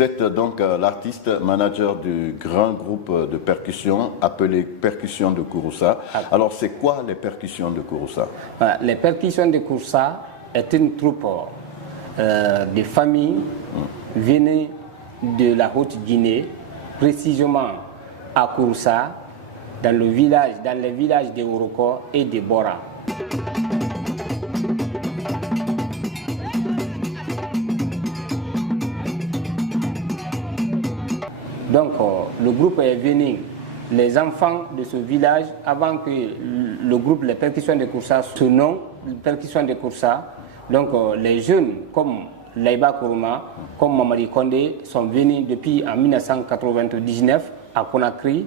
Vous êtes donc l'artiste manager du grand groupe de percussion appelé Percussions de Kouroussa. Alors, c'est quoi les Percussions de Kouroussa? Les Percussions de Kouroussa est une troupe de familles venues de la Haute-Guinée, précisément à Kouroussa, dans les villages de Oroko et de Bora. Donc, le groupe est venu, les enfants de ce village, avant que le groupe Les Percussions de Kouroussa se nomme Les Percussions de Kouroussa. Donc, les jeunes comme Laïba Kourouma, comme Mamadi Kondé, sont venus depuis en 1999 à Conakry,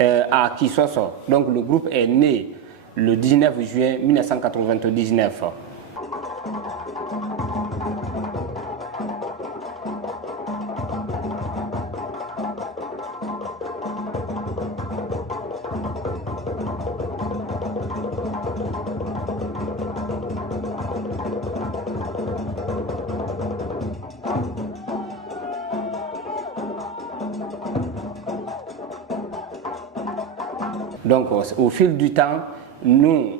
à Kisosso. Donc, le groupe est né le 19 juin 1999. Donc, au fil du temps, nous,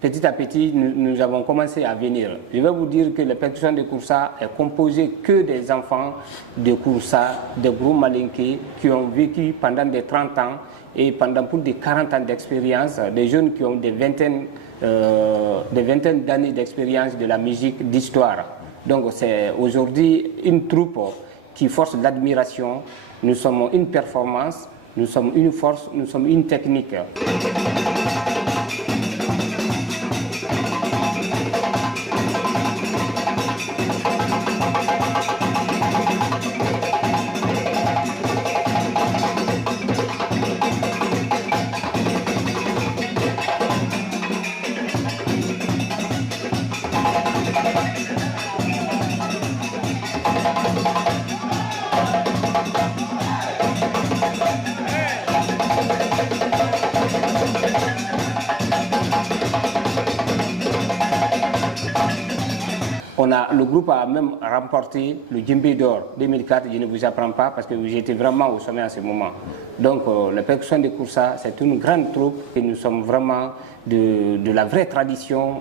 petit à petit, nous avons commencé à venir. Je vais vous dire que les Percussions de Kouroussa est composé que des enfants de Kouroussa, des groupes malinqués qui ont vécu pendant des 30 ans et pendant plus de 40 ans d'expérience, des jeunes qui ont des vingtaines d'années d'expérience de la musique, d'histoire. Donc, c'est aujourd'hui une troupe qui force l'admiration. Nous sommes une performance. Nous sommes une force, nous sommes une technique. Le groupe a même remporté le Djembé d'or 2004, je ne vous apprends pas parce que j'étais vraiment au sommet à ce moment. Donc les Percussions de Kouroussa, c'est une grande troupe et nous sommes vraiment de la vraie tradition.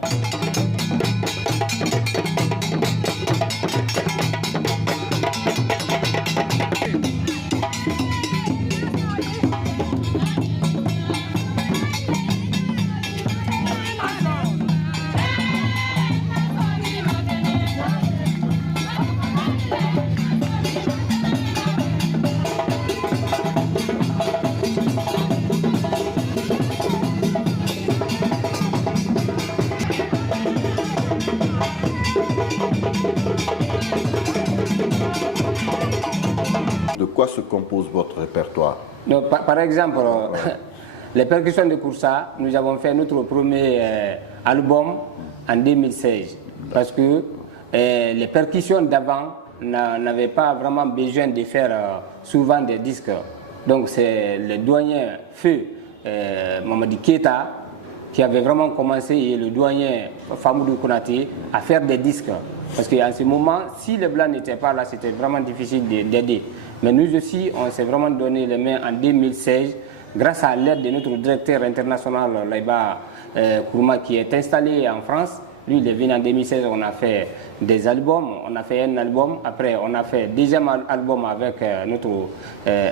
De quoi se compose votre répertoire? Donc, par exemple, les Percussions de Kouroussa, nous avons fait notre premier album en 2016 parce que les percussions d'avant n'avaient pas vraiment besoin de faire souvent des disques. Donc c'est le doyen Feu Mamadi Keita qui avait vraiment commencé et le doyen Famoudou Konaté à faire des disques. Parce qu'en ce moment, si les Blancs n'étaient pas là, c'était vraiment difficile d'aider. Mais nous aussi, on s'est vraiment donné les mains en 2016 grâce à l'aide de notre directeur international, Laïba Kourouma, qui est installé en France. Lui, il est venu en 2016, on a fait des albums, on a fait un album, après on a fait un deuxième album avec notre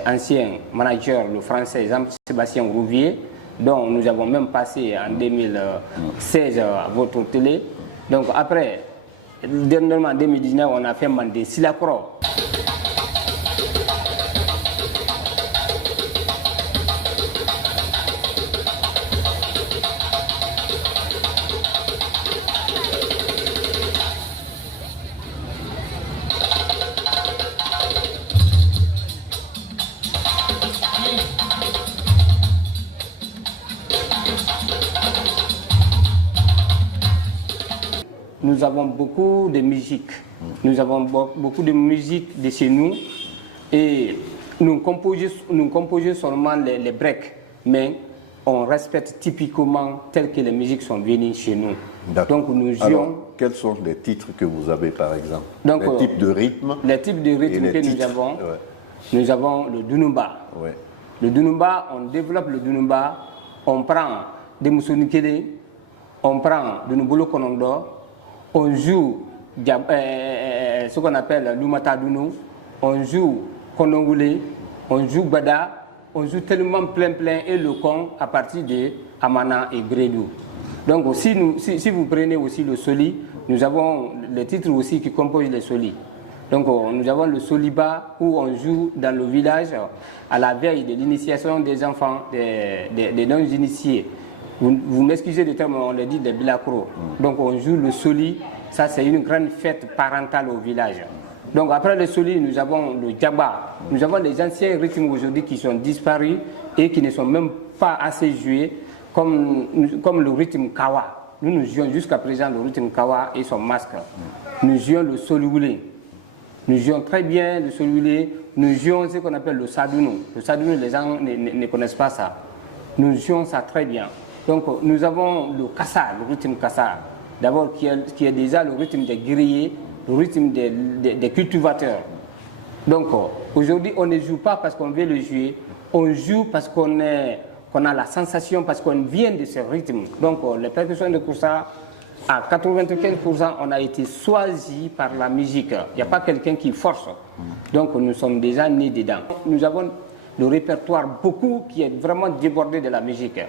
ancien manager, le français Jean-Sébastien Rouvier, dont nous avons même passé en 2016 à votre télé. Donc après, dernièrement en 2019, on a fait Mandé Silakro. Nous avons beaucoup de musique. Nous avons beaucoup de musique de chez nous et nous composons seulement les breaks. Mais on respecte typiquement tel que les musiques sont venues chez nous. Donc nous jouons... Alors, quels sont les titres que vous avez par exemple? Donc, les types de rythmes? Les types de rythmes que nous avons, nous avons le Dunumba. Ouais. Le Dunumba, on développe le Dunumba, on prend des Moussonikele, on prend de Nubolo Konondo, on joue ce qu'on appelle Lumata Dunu, on joue Kondongule, on joue Bada, on joue tellement plein et le con à partir de Amana et Gredou. Donc si vous prenez aussi le Soli, nous avons les titres aussi qui composent les Solis. Donc nous avons le Soliba où on joue dans le village à la veille de l'initiation des enfants, des non-initiés. Vous m'excusez du terme, on le dit des Bilakro. Donc on joue le Soli, ça c'est une grande fête parentale au village. Donc après le Soli, nous avons le Djaba. Nous avons les anciens rythmes aujourd'hui qui sont disparus et qui ne sont même pas assez joués comme le rythme Kawa. Nous jouons jusqu'à présent le rythme Kawa et son masque. Nous jouons le Solioulé. Nous jouons très bien le Solioulé. Nous jouons ce qu'on appelle le Sadounou. Le Sadounou, les gens ne connaissent pas ça. Nous jouons ça très bien. Donc nous avons le Kassa, le rythme Kassa. D'abord qui est déjà le rythme des guerriers, le rythme des cultivateurs. Donc aujourd'hui on ne joue pas parce qu'on veut le jouer, on joue parce qu'on a la sensation, parce qu'on vient de ce rythme. Donc les percussions de Kouroussa, à 95% on a été choisi par la musique. Il n'y a pas quelqu'un qui force. Donc nous sommes déjà nés dedans. Nous avons le répertoire beaucoup qui est vraiment débordé de la musique.